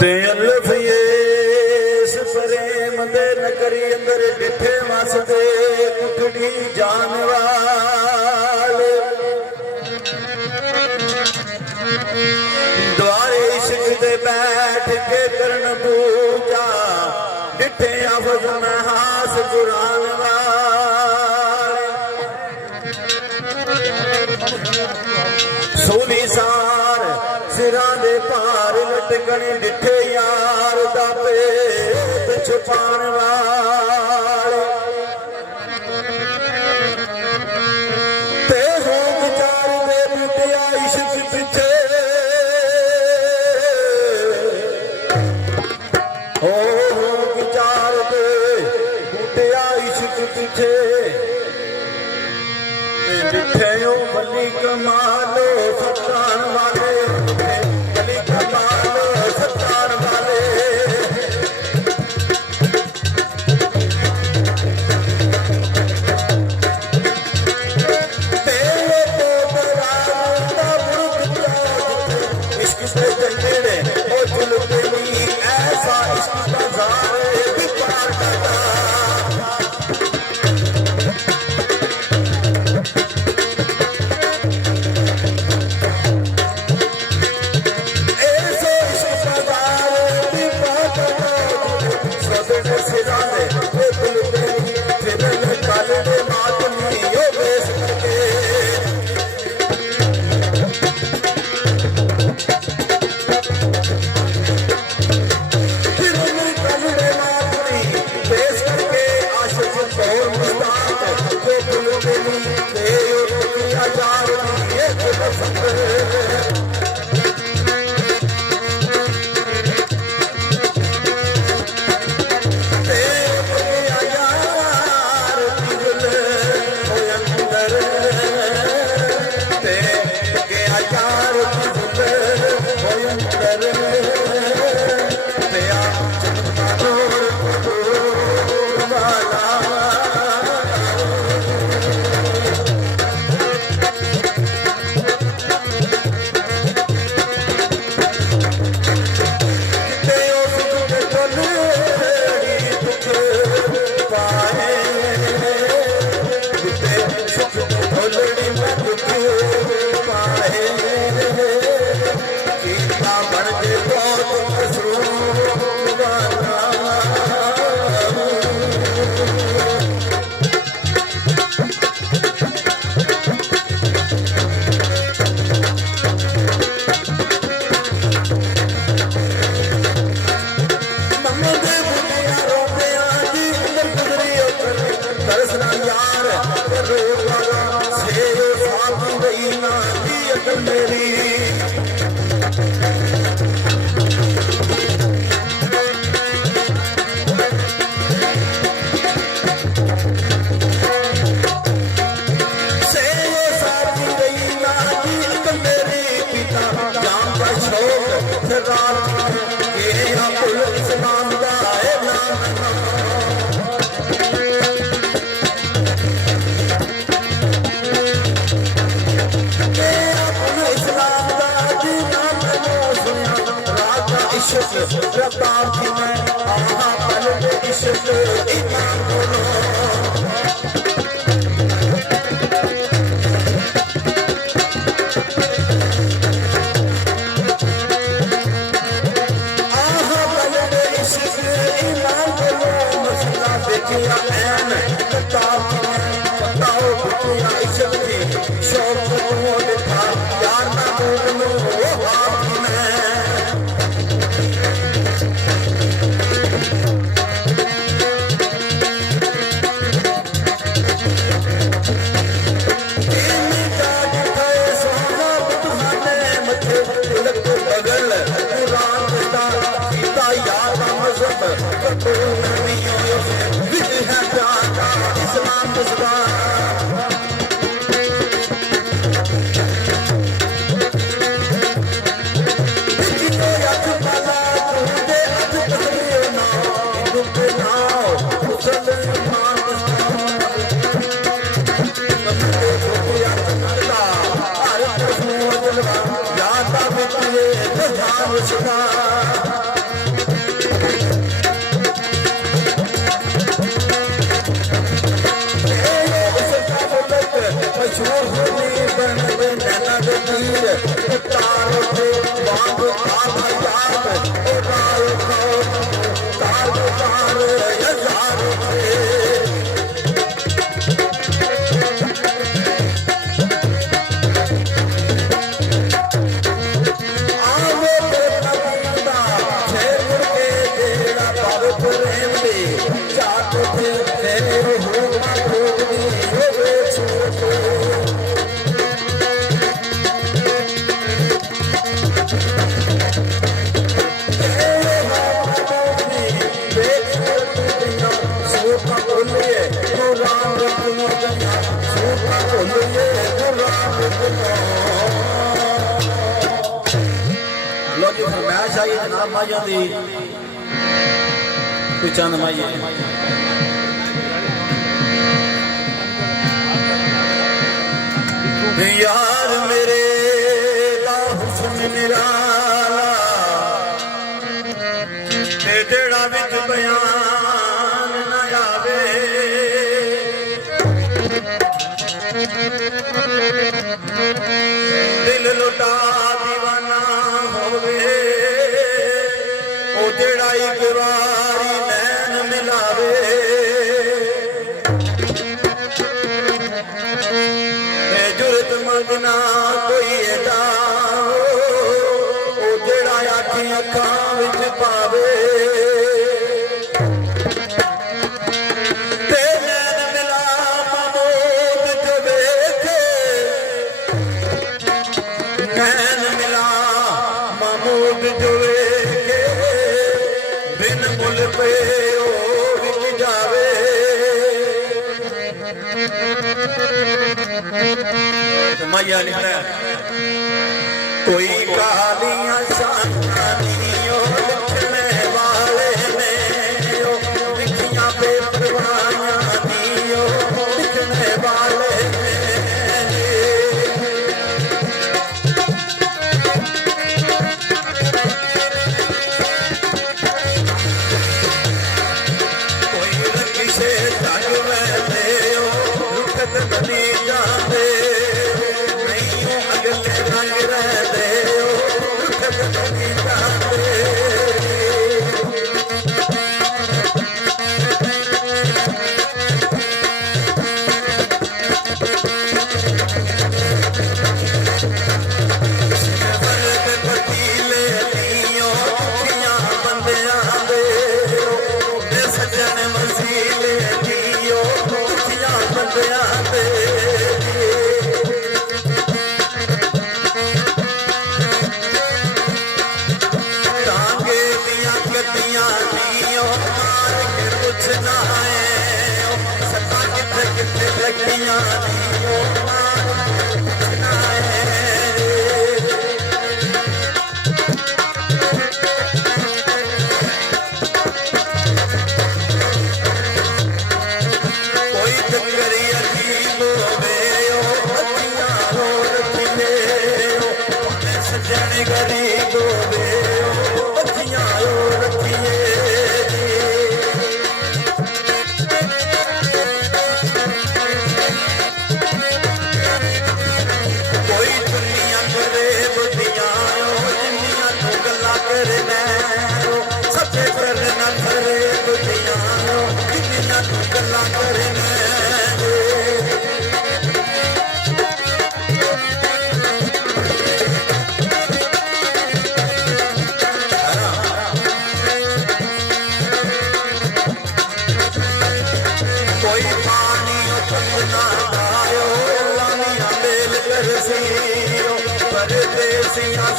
ते अल्लफ इस प्रेम दे नगरी अंदर डिठे वसदे कुठड़ी जान वाले द्वारे इश्क दे बैठ के करन पूजा डिठे अफज नहास कुरान वाले सोनी सार सिरां दे भार लटकने डिठे यार दा पेट छुपाण वाले ते हो विचार दे मुटिया इश्क पिछे हो विचार दे मुटिया इश्क पिछे डिठे ओ बली कमालो सतान वाले बली कमालो सतान वाले तेरे तो बरादा मुर्ग इश्क से जंगले ओ जुलते नहीं ऐसा इश्क का जारे भी पार करता लो जी फरमाइश आई जनाब माइया दी कोई चंद माइया यार मेरे दा हुस्न निराला ते जेड़ा विच बयान ना आवे दिल लुटा दीवाना होवे ओ जेड़ा एक बारी नैन मिलावे जुरत मंगना कोई एदा ओ जेड़ा आखी अखां विच पावे मैया लिखता है कोई कालियां शानियों लिखने वाले ने लिखियां पे परवानियां दियो लिखने वाले कोई रखिशे जग में देओ लुकत बनी जाते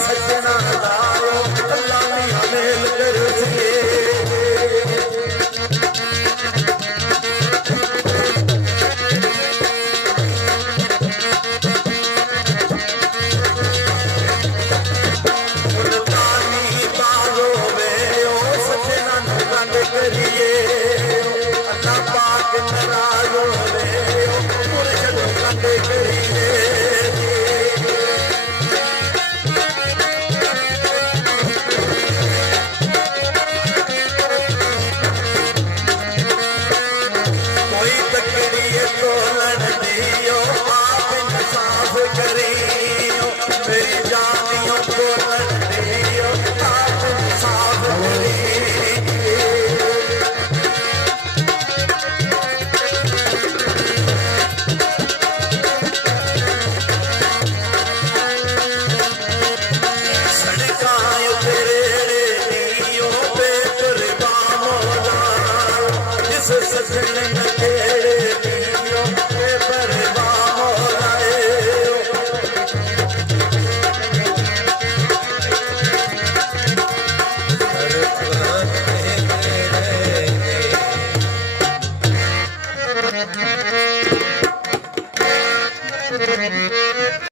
सजना लाओ अल्लाह मियां मेल कर जिंदगी